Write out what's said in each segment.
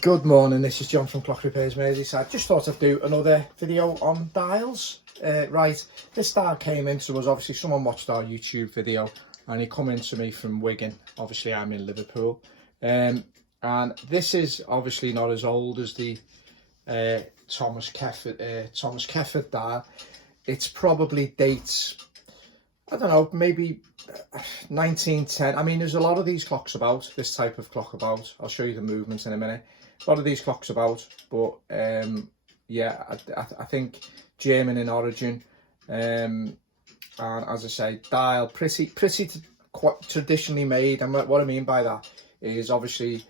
Good morning, this is John from Clock Repairs Merseyside. Just thought I'd do another video on dials. Right, this dial came into us, obviously someone watched our YouTube video and he come into me from Wigan. Obviously I'm in Liverpool. And this is obviously not as old as the Thomas Kefford dial. It's probably dates, I don't know, maybe 1910. I mean, there's a lot of these clocks about, this type of clock about. I'll show you the movements in a minute. A lot of these clocks about, but yeah, I think German in origin. And as I say, dial pretty quite traditionally made. And what I mean by that is obviously,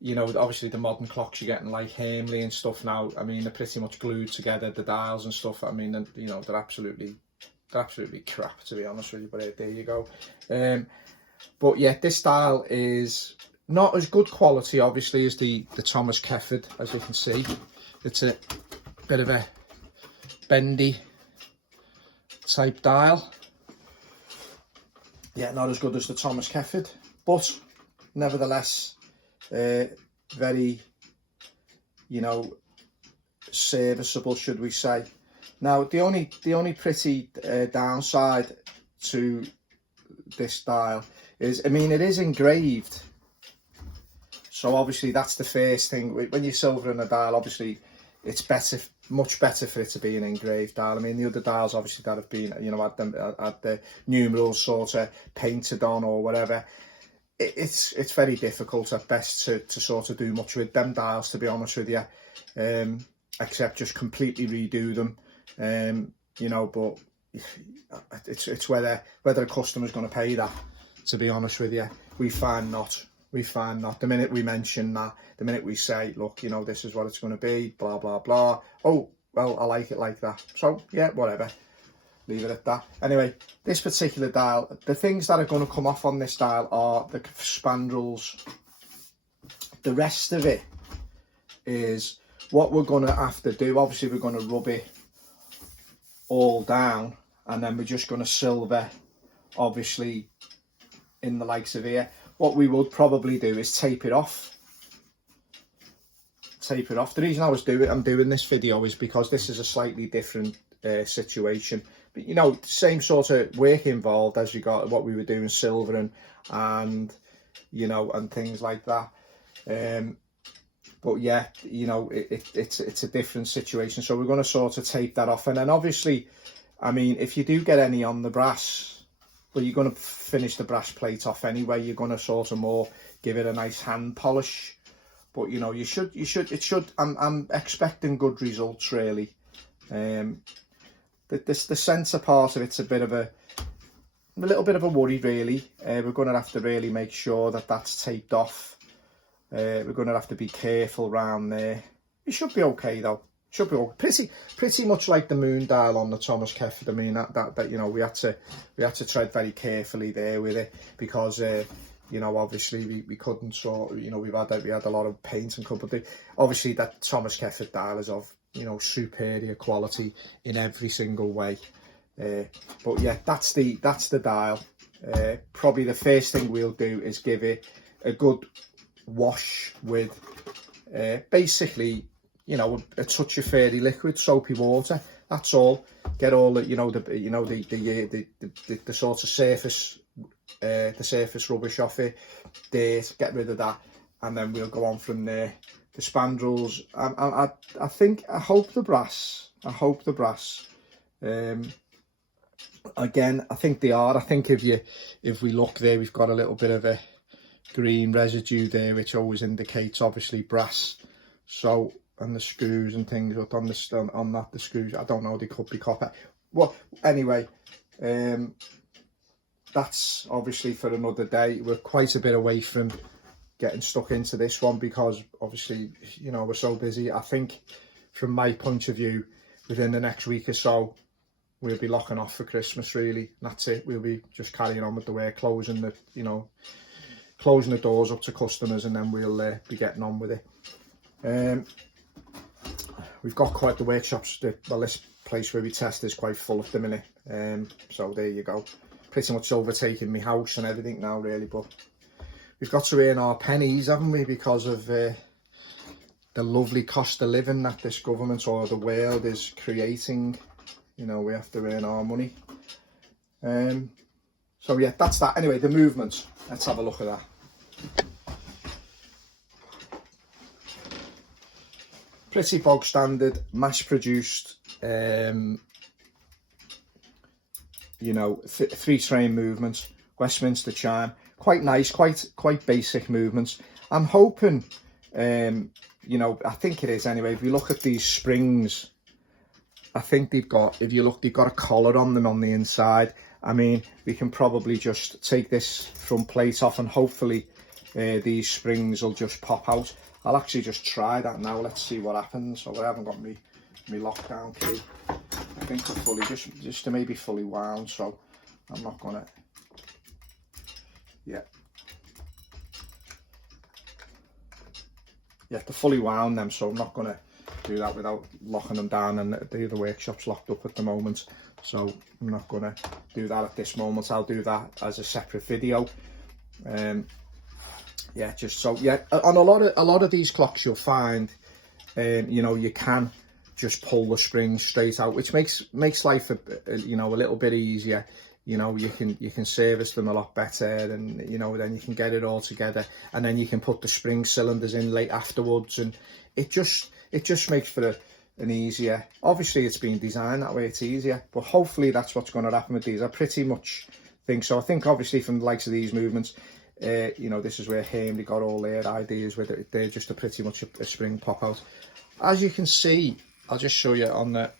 you know, obviously the modern clocks you're getting like Hamley and stuff now. I mean, they're pretty much glued together, the dials and stuff. I mean, and, you know, they're absolutely crap, to be honest with you, but there you go. But yeah, this dial is not as good quality obviously as the Thomas Kefford, as you can see. It's a bit of a bendy type dial. Yeah, not as good as the Thomas Kefford, but nevertheless very, you know, serviceable, should we say. Now, the only pretty downside to this dial is, I mean, it is engraved. So obviously that's the first thing. When you're silvering a dial, obviously it's better, much better for it to be an engraved dial. I mean, the other dials obviously that have been, you know, had the numerals sort of painted on or whatever. It's very difficult at best to sort of do much with them dials, to be honest with you, except just completely redo them. You know, but it's whether a customer's going to pay that, to be honest with you. We find not. The minute we mention that, the minute we say, look, you know, this is what it's going to be, blah blah blah, oh well, I like it like that, so yeah, whatever, leave it at that. Anyway, this particular dial, the things that are going to come off on this dial are the spandrels. The rest of it is what we're going to have to do. Obviously we're going to rub it all down, and then we're just going to silver, obviously, in the likes of here. What we would probably do is tape it off. The reason I'm doing this video is because this is a slightly different situation. But you know, same sort of work involved as you got what we were doing, silvering and you know, and things like that. But yeah, you know, it's a different situation. So we're going to sort of tape that off, and then obviously, I mean, if you do get any on the brass, well, you're going to finish the brass plate off anyway. You're going to sort of more give it a nice hand polish. But you know, it should. I'm expecting good results really. The centre part of it's a little bit of a worry really. We're going to have to really make sure that that's taped off. We're going to have to be careful around there. It should be okay though. Should be okay. Pretty much like the moon dial on the Thomas Kefford. I mean that you know, we had to tread very carefully there with it, because you know, obviously we couldn't sort of, you know, we had a lot of paint and couple. Obviously that Thomas Kefford dial is of, you know, superior quality in every single way. But yeah, that's the dial. Probably the first thing we'll do is give it a good wash with basically, you know, a touch of fairy liquid, soapy water. That's all. Get all the, you know, the sort of surface rubbish off it, dirt, get rid of that, and then we'll go on from there. The spandrels, I hope the brass. Again, I think they are. I think if we look there, we've got a little bit of a green residue there, which always indicates obviously brass. So, and the screws and things on the screws, I don't know, they could be copper. Well, anyway, that's obviously for another day. We're quite a bit away from getting stuck into this one because obviously, you know, we're so busy. I think from my point of view, within the next week or so, we'll be locking off for Christmas really. That's it. We'll be just carrying on with the work, closing the doors up to customers, and then we'll be getting on with it. We've got quite the workshops. Well, this place where we test is quite full at the minute. So there you go. Pretty much overtaking my house and everything now really, but we've got to earn our pennies, haven't we, because of the lovely cost of living that this government or the world is creating. You know, we have to earn our money. So yeah, that's that. Anyway, the movements. Let's have a look at that. Pretty bog standard, mass produced, you know, 3 train movements, Westminster chime. Quite nice, quite basic movements. I'm hoping, you know, I think it is anyway. If you look at these springs, I think they've got, if you look, they've got a collar on them on the inside. I mean, we can probably just take this front plate off and hopefully these springs will just pop out. I'll actually just try that now. Let's see what happens. So I haven't got me lockdown key. I think they're fully, just to maybe fully wound. So I'm not gonna, yeah, they're fully wound them. So I'm not gonna do that without locking them down, and the workshop's locked up at the moment, so I'm not gonna do that at this moment. I'll do that as a separate video. Yeah, just so, yeah, on a lot of these clocks you'll find, you know, you can just pull the springs straight out, which makes life you know, a little bit easier. You know, you can service them a lot better, and you know, then you can get it all together, and then you can put the spring cylinders in late afterwards, and it just makes for an easier. Obviously it's been designed that way, it's easier, but hopefully that's what's going to happen with these. I pretty much think so. I think obviously from the likes of these movements, you know, this is where Hamley got all their ideas with it. They're just pretty much a spring pop out. As you can see, I'll just show you on the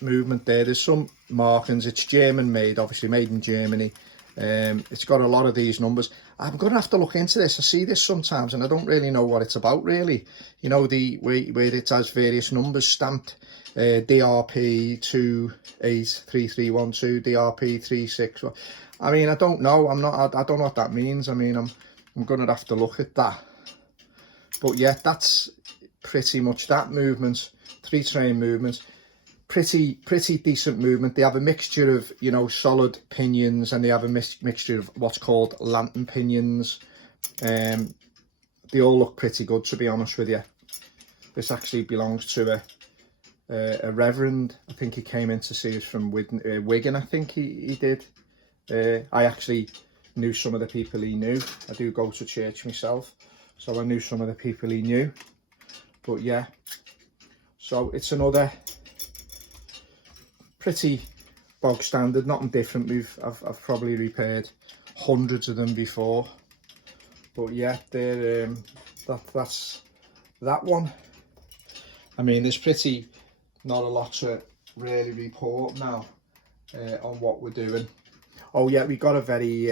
movement there's some markings. It's German made, obviously made in Germany. It's got a lot of these numbers. I'm gonna have to look into this. I see this sometimes and I don't really know what it's about really. You know, the where it has various numbers stamped, DRP 283312, DRP 361. I mean, I don't know. I don't know what that means. I mean, I'm gonna have to look at that. But yeah, that's pretty much that movement. 3 train movements. Pretty decent movement. They have a mixture of, you know, solid pinions, and they have a mixture of what's called lantern pinions. They all look pretty good, to be honest with you. This actually belongs to a reverend. I think he came in to see us from Wigan. I think he did. I actually knew some of the people he knew. I do go to church myself, so I knew some of the people he knew. But yeah, so it's another pretty bog standard, nothing different. I've probably repaired hundreds of them before, but yeah, they're that's that one. I mean, there's pretty not a lot to really report now on what we're doing. Oh yeah, we got a very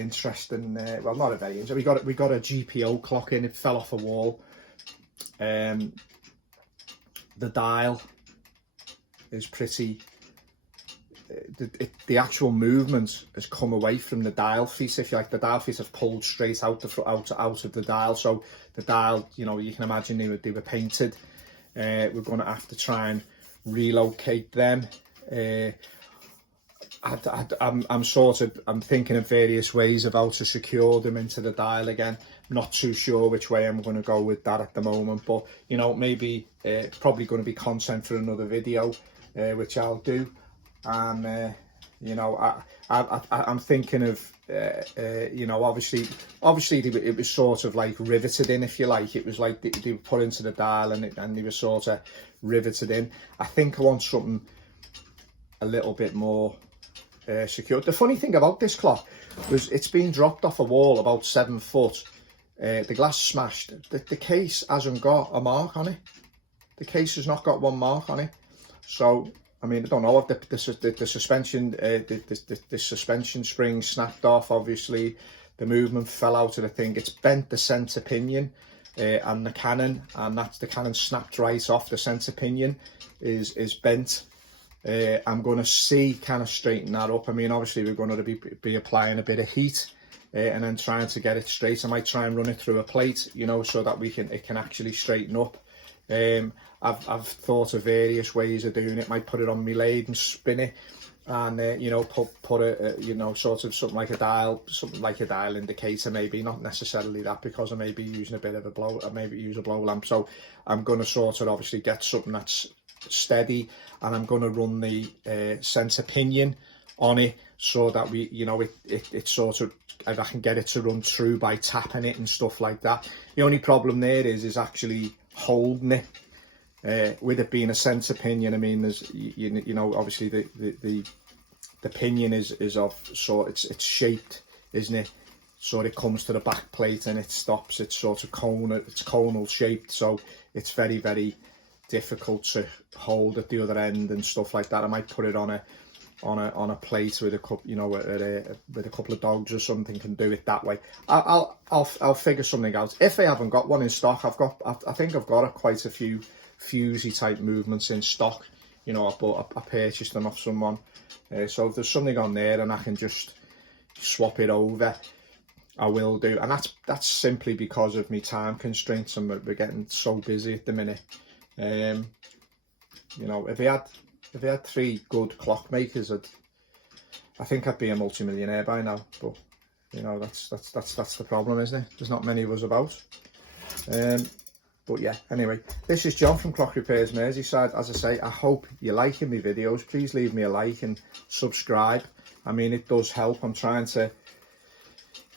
interesting, well, not a very interesting, we got a GPO clock in. It fell off a wall. The dial is pretty, the actual movement has come away from the dial feet, if you like. The dial feet have pulled straight out of the dial, so the dial, you know, you can imagine they were painted. We're going to have to try and relocate them. I'm thinking of various ways of how to secure them into the dial again. I'm not too sure which way I'm going to go with that at the moment, but you know, maybe probably going to be content for another video, which I'll do. And you know, I'm thinking of you know, obviously it was sort of like riveted in, if you like. It was like they were put into the dial and they were sort of riveted in. I think I want something a little bit more secure. The funny thing about this clock was it's been dropped off a wall about 7 foot. The glass smashed. The case hasn't got a mark on it. The case has not got one mark on it. So I mean, I don't know if the suspension the suspension spring snapped off. Obviously, the movement fell out of the thing. It's bent the centre pinion and the cannon, and that's the cannon snapped right off. The centre pinion is bent. I'm going to kind of straighten that up. I mean, obviously we're going to be applying a bit of heat and then trying to get it straight. I might try and run it through a plate, you know, so that it can actually straighten up. I've thought of various ways of doing it. Might put it on my lathe and spin it. and you know, put a you know, sort of something like a dial indicator, maybe not necessarily that, because I may be using a bit of a blow, I maybe use a blow lamp. So I'm going to sort of obviously get something that's steady, and I'm going to run the centre pinion on it, so that we, you know, it sort of, if I can get it to run through by tapping it and stuff like that. The only problem there is actually holding it. With it being a centre pinion, I mean, there's you know, obviously the pinion is of sort, it's shaped, isn't it? So it comes to the back plate and it stops. It's sort of it's conal shaped, so it's very, very difficult to hold at the other end and stuff like that. I might put it on a plate with a couple, you know, with a couple of dogs or something, can do it that way. I'll figure something out. If I haven't got one in stock, I think I've got quite a few fusey type movements in stock. You know, I purchased them off someone. So if there's something on there and I can just swap it over, I will do. And that's simply because of my time constraints, and we're getting so busy at the minute. You know, if I had 3 good clockmakers, I think I'd be a multi-millionaire by now. But you know, that's the problem, isn't it? There's not many of us about. But yeah, anyway, this is John from Clock Repairs Merseyside. As I say, I hope you're liking my videos. Please leave me a like and subscribe. I mean, it does help. I'm trying to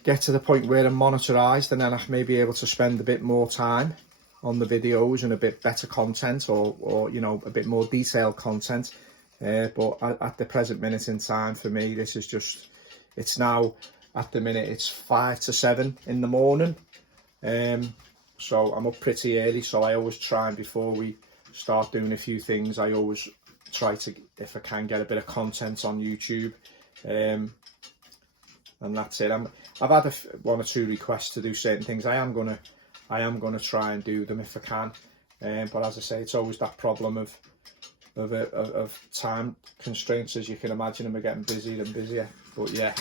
get to the point where I'm monetized, and then I may be able to spend a bit more time on the videos and a bit better content, or you know, a bit more detailed content. But at the present minute in time, for me, this is just, it's now, at the minute, it's 5 to 7 in the morning. So I'm up pretty early, so I always try, and before we start doing a few things, I always try to, if I can, get a bit of content on YouTube. And that's it. I've had 1 or 2 requests to do certain things. I am gonna try and do them if I can. But as I say, it's always that problem of time constraints, as you can imagine, and we're getting busier and busier. But yeah,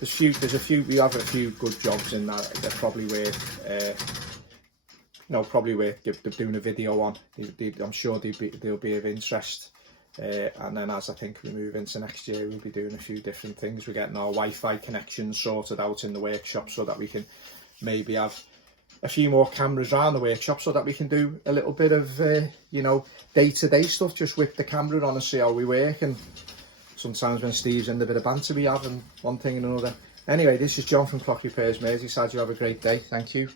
we have a few good jobs in that. They're probably worth probably worth doing a video on. I'm sure they'll be of interest. And then as I think we move into next year, we'll be doing a few different things. We're getting our Wi-Fi connections sorted out in the workshop, so that we can maybe have a few more cameras around the workshop, so that we can do a little bit of you know, day-to-day stuff, just with the camera on and see how we work. And sometimes when Steve's in, the bit of banter we have, and one thing and another. Anyway, this is John from Clock Repairs Merseyside. You have a great day. Thank you.